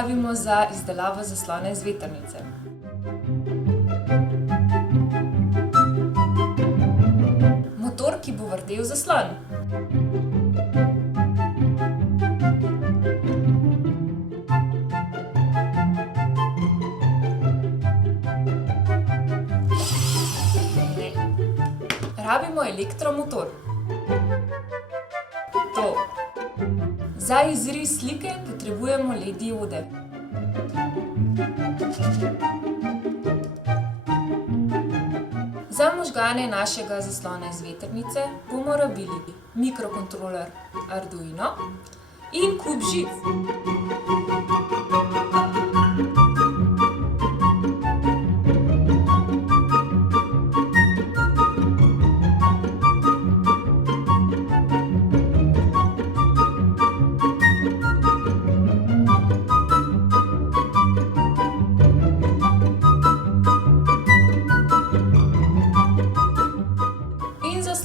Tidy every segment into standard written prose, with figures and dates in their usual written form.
rabimo za izdelavo zaslona iz vetrnice? Motor, ki bo vrtel zaslon. Rabimo elektromotor. To. Za izris slike potrebujemo LED diode. Za možgane našega zaslona iz vetrnice bomo rabili mikrokontroler Arduino in kup žic.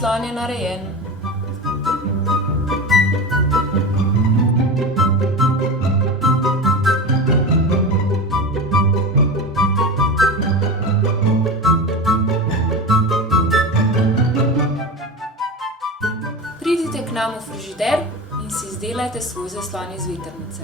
Zaslon je narejen. Pridite k nam v frižider in si izdelajte svoj zaslon iz vetrnice.